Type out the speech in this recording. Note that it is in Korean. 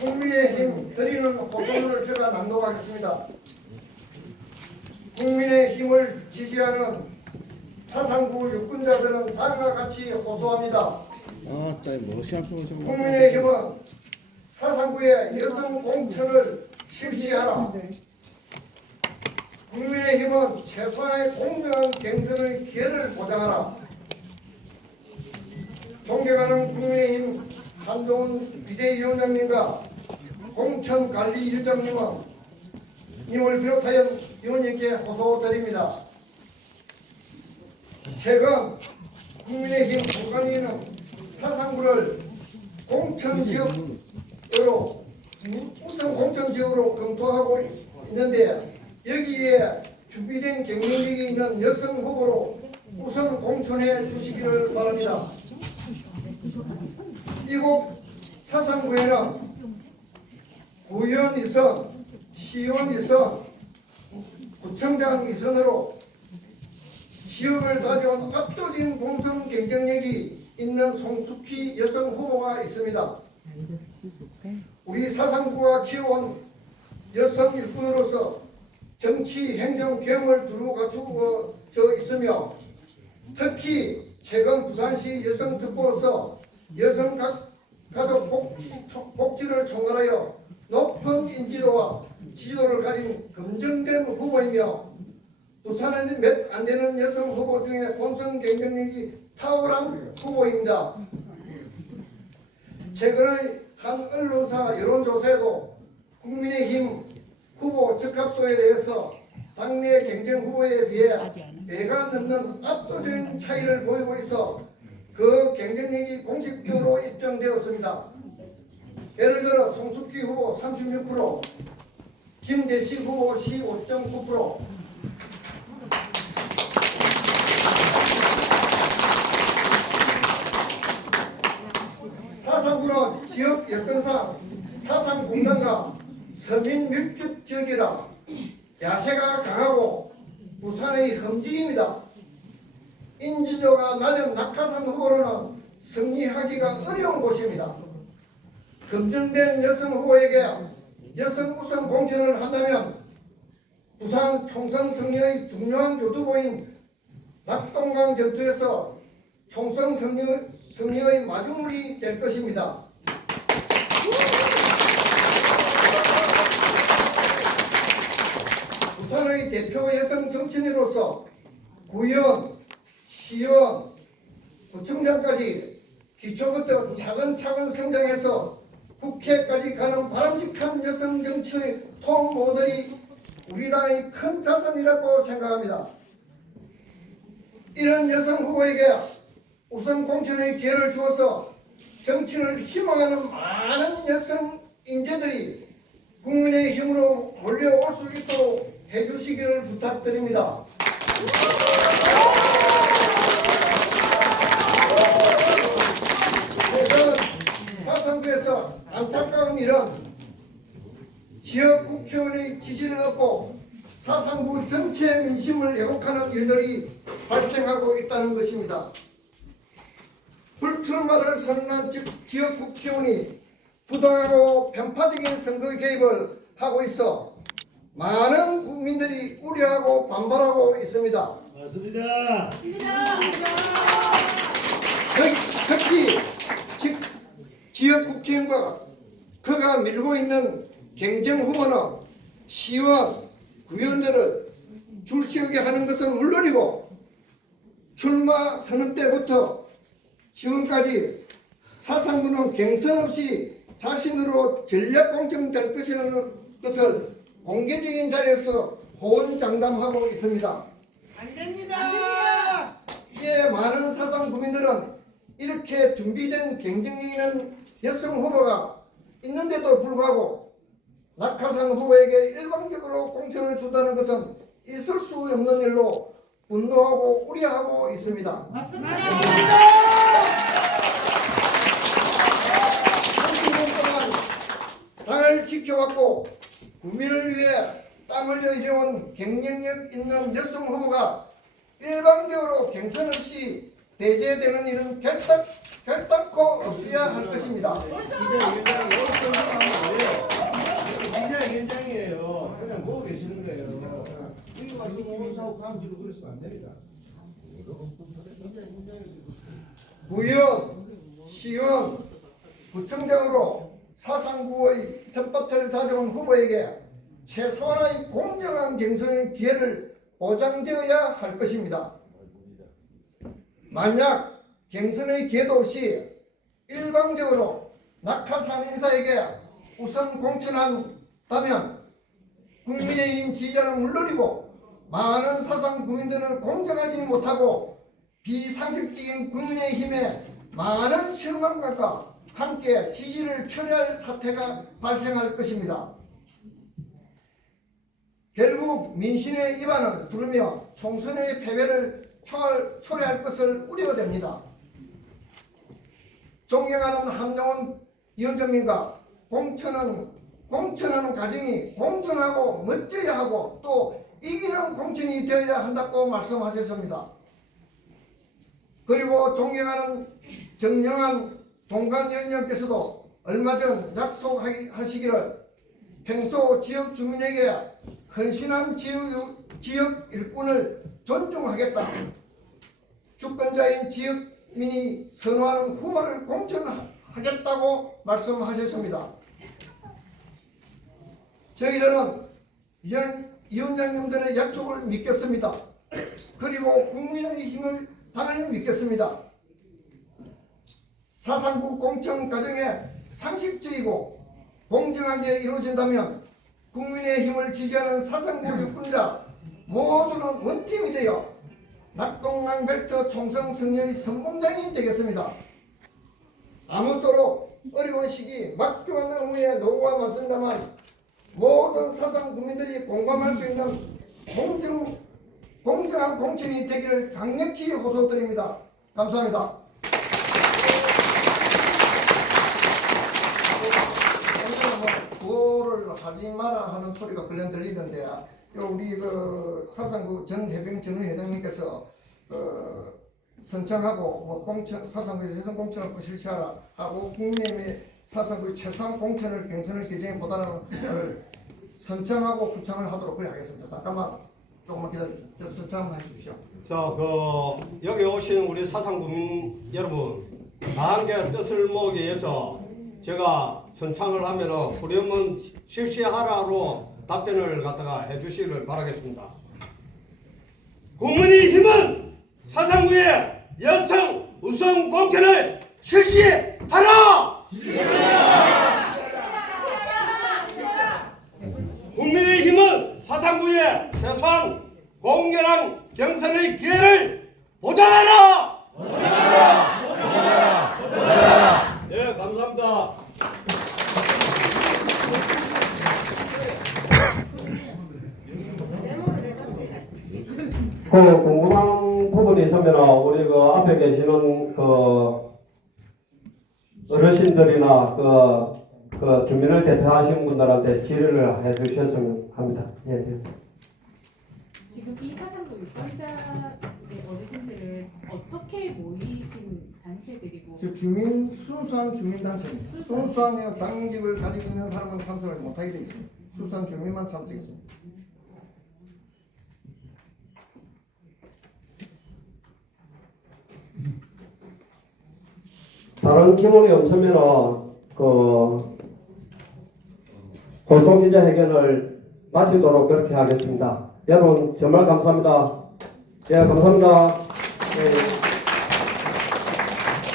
국민의힘 드리는 호소문을 제가 낭독하겠습니다. 국민의힘을 지지하는 사상구 유권자들은 다음과 같이 호소합니다. 아따 뭐 국민의힘은 사상구의 여성 공천을 실시하라. 국민의힘은 최소한의 공정한 경선의 기회를 보장하라. 존경하는 국민의힘 한동훈 비대위원장님과 공천관리위원장님은 님을 비롯하여 의원님께 호소드립니다. 최근 국민의힘 공관위는 사상구를 공천지역으로 우선 공천지역으로 검토하고 있는데 여기에 준비된 경쟁력이 있는 여성 후보로 우선 공천해 주시기를 바랍니다. 이곳 사상구에는 구의원 이선, 시의원 이선, 구청장 이선으로 지역을 가져온 압도적인 공선 경쟁력이 있는 송숙희 여성 후보가 있습니다. 우리 사상구가 키워온 여성 일꾼으로서 정치 행정 경험을 두루 갖추어져 있으며 특히 최근 부산시 여성 특보로서 여성 가- 가족 복지, 복지를 총괄하여 높은 인지도와 지도를 가진 검증된 후보이며 부산에 몇안 되는 여성 후보 중에 본선 경쟁력이 탁월한 후보입니다. 최근의 한 언론사 여론조사에도 국민의힘 후보 적합도에 대해서 당내 경쟁 후보에 비해 배가 넘는 압도적인 차이를 보이고 있어 그 경쟁력이 공식적으로 입증되었습니다. 예를 들어 송숙기 후보 36%, 김대식 후보 15.9%, 사상구는 지역 여건상 사상 공단과 서민 밀집 지역이라 야세가 강하고 부산의 험지입니다. 인지도가 낮은 낙하산 후보로는 승리하기가 어려운 곳입니다. 검증된 여성 후보에게 여성 우선 공천을 한다면 부산 총선 승리의 중요한 교두보인 낙동강 전투에서 총선 승리, 승리의 마중물이 될 것입니다. 부산의 대표 여성 정치인으로서 구의원, 시의원, 구청장까지 기초부터 차근차근 성장해서 국회까지 가는 바람직한 여성 정치의 통 모델이 우리 당의 큰 자산이라고 생각합니다. 이런 여성 후보에게 우선 공천의 기회를 주어서 정치를 희망하는 많은 여성 인재들이 국민의 힘으로 몰려올 수 있도록 해주시기를 부탁드립니다. 최근 사상구에서 안타까운 일은 지역 지지를 얻고 사상구 전체 민심을 왜곡하는 일들이 발생하고 있다는 것입니다. 불출마를 선언한 지- 지역 국회의원이 부당하고 편파적인 선거 개입을 하고 있어 많은 국민들이 우려하고 반발하고 있습니다. 맞습니다. 특- 특히 지, 지역 국회의원과 그가 밀고 있는 경쟁 후보는 시의원, 구의원들을 줄 세우게 하는 것은 물론이고 출마 선언 때부터 지금까지 사상구는 경선 없이 자신으로 전략 공천될 것이라는 것을 공개적인 자리에서 호언장담하고 있습니다. 안 됩니다. 이에 많은 사상 구민들은 이렇게 준비된 경쟁력 있는 여성 후보가 있는데도 불구하고 낙하산 후보에게 일방적으로 공천을 준다는 것은 있을 수 없는 일로 분노하고 우려하고 있습니다. 맞습니다. 30년 동안 당을 지켜왔고 국민을 위해 땀 흘려 일해온 경쟁력 있는 여성 후보가 일방적으로 경선 없이 배제되는 일은 결단, 결단코 없어야 할 것입니다. 그냥 현장이에요. 그냥 보고 계시는 거예요. 여기 와서 오사고 가면 뒤로 그러시면 안 됩니다. 무역, 시흥, 부청 등으로 사상구의 텃밭을 다져온 후보에게 최소한의 공정한 경선의 기회를 보장되어야 할 것입니다. 만약 경선의 기회도 없이 일방적으로 낙하산 인사에게 우선 공천한 다면 국민의힘 지지자는 물론이고 많은 사상 국민들을 공정하지 못하고 비상식적인 국민의힘의 많은 실망감과 함께 지지를 철회할 사태가 발생할 것입니다. 결국 민심의 입안을 부르며 총선의 패배를 초래할 것을 우려됩니다. 존경하는 한동훈 위원장님과 공천은 공천하는 과정이 공정하고 멋져야 하고 또 이기는 공천이 되어야 한다고 말씀하셨습니다. 그리고 존경하는 정영한 공관위원장께서도 얼마 전 약속하시기를 평소 지역 주민에게 헌신한 지역, 지역 일꾼을 존중하겠다. 주권자인 지역민이 선호하는 후보를 공천하겠다고 말씀하셨습니다. 저희들은 위원, 위원장님들의 약속을 믿겠습니다. 그리고 국민의 힘을 당연히 믿겠습니다. 사상국 공천 과정에 상식적이고 공정하게 이루어진다면 국민의 힘을 지지하는 사상국 유권자 모두는 원팀이 되어 낙동강 벨트 총선 승리의 성공장이 되겠습니다. 아무쪼록 어려운 시기 막중한 의무에 노고가 많습니다만 모든 사상 국민들이 공감할 수 있는 공정, 공정한 공천이 되기를 강력히 호소드립니다. 감사합니다. 구호를 하지 마라 하는 소리가 걸려 들리는데 요 우리 그 사상구 전 해병 전 회장님께서 어, 선창하고 뭐 공천 사상구의 예선 공천을 꼭 실시하라 하고 국민의힘의 사상구의 최소한 공천을 경선을 개정보다는 선창하고 구창을 하도록 그래 하겠습니다. 잠깐만 조금만 기다려주세요. 저 선창만 해주십시오. 자, 그 여기 오신 우리 사상구민 여러분, 다 함께 뜻을 모으기 위해서 제가 선창을 하면은 후렴은 실시하라로 답변을 갖다가 해주시기를 바라겠습니다. 국민의 힘은 사상구의 여성 우선 공천을 실시하라! 국민의힘은 사상구의 최소한 공정한 경선의 기회를 보장하라! 보장하라! 보장하라! 보장하라! 네, 감사합니다. 그 궁금한 부분이 있으면 우리 그 앞에 계시는 그 어르신들이나 그, 그 주민을 대표하신 분들한테 질의를 해 주셨으면 합니다. 예, 예. 지금 이 사상도 유권자의 어르신들은 어떻게 모이신 단체들이고 저 주민 순수한 주민 단체입니다. 순수한 당직을 가지고 있는 사람은 참석을 못하게 되어 있습니다. 순수한 주민만 참석했습니다. 다른 질문이 없으면 그 고소 기자회견을 마치도록 그렇게 하겠습니다. 여러분 정말 감사합니다. 예, 감사합니다. 예.